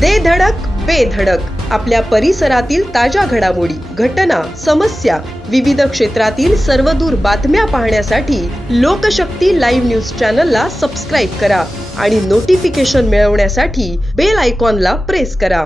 दे धडक बेधडक आपल्या परिसरातील ताज्या घडामोडी, घटना, समस्या, विविध क्षेत्रातील सर्वदूर बातम्या पाहण्यासाठी लोकशक्ती लाईव्ह न्यूज चॅनलला सबस्क्राईब करा आणि नोटिफिकेशन मिळवण्यासाठी बेल आयकॉनला प्रेस करा।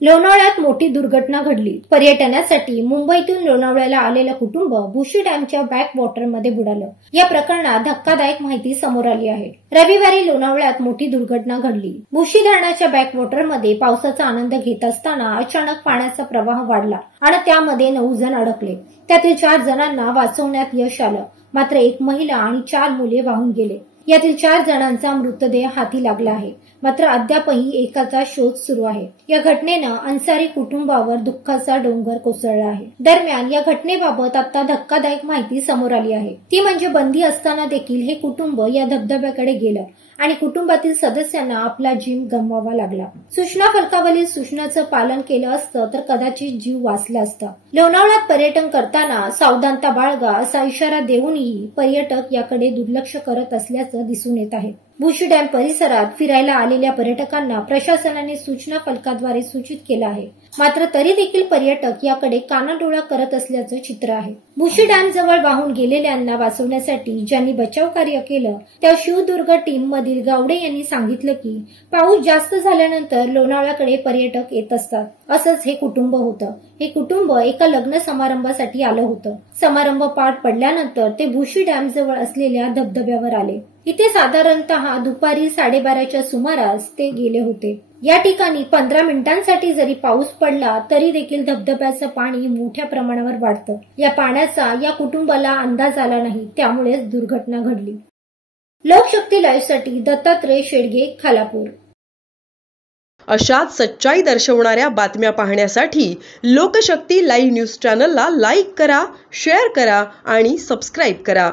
लोणावळ्यात मोठी दुर्घटना घडली। पर्यटनासाठी मुंबईतून लोणावळ्याला आलेलं कुटुंब बुशी डॅमच्या बॅक वॉटरमध्ये बुडालं। या प्रकरणात धक्कादायक माहिती समोर आली आहे। रविवारी लोणावळ्यात मोठी दुर्घटना घडली। बुशी धरणाच्या बॅक वॉटरमध्ये पावसाचा आनंद घेत असताना अचानक पाण्याचा प्रवाह वाढला आणि त्यामध्ये 9 जण अडकले। त्यातील 4 जणांना वाचवण्यात यश आलं, मात्र एक महिला आणि 4 मुले वाहून गेले। यातील 4 जणांचा मृतदेह हाती लागला आहे, मात्र अद्यापही एकाचा शोध सुरू आहे। या घटनेनं अन्सारी कुटुंबावर दुःखाचा डोंगर कोसळला आहे। दरम्यान या घटनेबाबत आता धक्कादायक माहिती समोर आली आहे। ती म्हणजे बंदी असताना देखील हे कुटुंब या धबधब्याकडे गेलं आणि कुटुंबातील सदस्यांना आपला जीव गमवावा लागला। सूचना फलकावरील सूचनांचं पालन केलं असतं तर कदाचित जीव वाचला असता। लोणावळ्यात पर्यटन करताना सावधानता बाळगा असा इशारा देऊनही पर्यटक याकडे दुर्लक्ष करत असल्याचं दिसून येत आहे। बुशी डॅम परिसरात फिरायला आलेल्या पर्यटकांना प्रशासनाने सूचना फलकाद्वारे सूचित केलं आहे, मात्र तरी देखील पर्यटक याकडे कानाडोळा करत असल्याचं चित्र आहे। बुशी डॅम जवळ वाहून गेलेल्यांना वाचवण्यासाठी ज्यांनी बचाव कार्य केलं त्या शिवदुर्ग टीम मधील गावडे यांनी सांगितलं की पाऊस जास्त झाल्यानंतर लोणावळ्याकडे पर्यटक येत असतात। असंच हे कुटुंब होतं। हे कुटुंब एका लग्न समारंभासाठी आलं होतं। समारंभ पार पडल्यानंतर ते बुशी डॅम जवळ असलेल्या धबधब्यावर आले। इथे साधारणतः दुपारी 12:30च्या सुमारास ते गेले होते। या ठिकाणी 15 मिनिटांसाठी जरी पाऊस पडला तरी देखील धबधब्याचं पाणी मोठ्या प्रमाणावर वाढतं। या पाण्याचा या कुटुंबाला अंदाज आला नाही, त्यामुळेच दुर्घटना घडली। लोकशक्ती लाईव्ह साठी दत्तात्रय शेडगे, खालापूर। अशाच सच्चाई दर्शवणाऱ्या बातम्या पाहण्यासाठी लोकशक्ती लाईव्ह न्यूज चॅनलला लाईक करा, शेअर करा आणि सबस्क्राईब करा।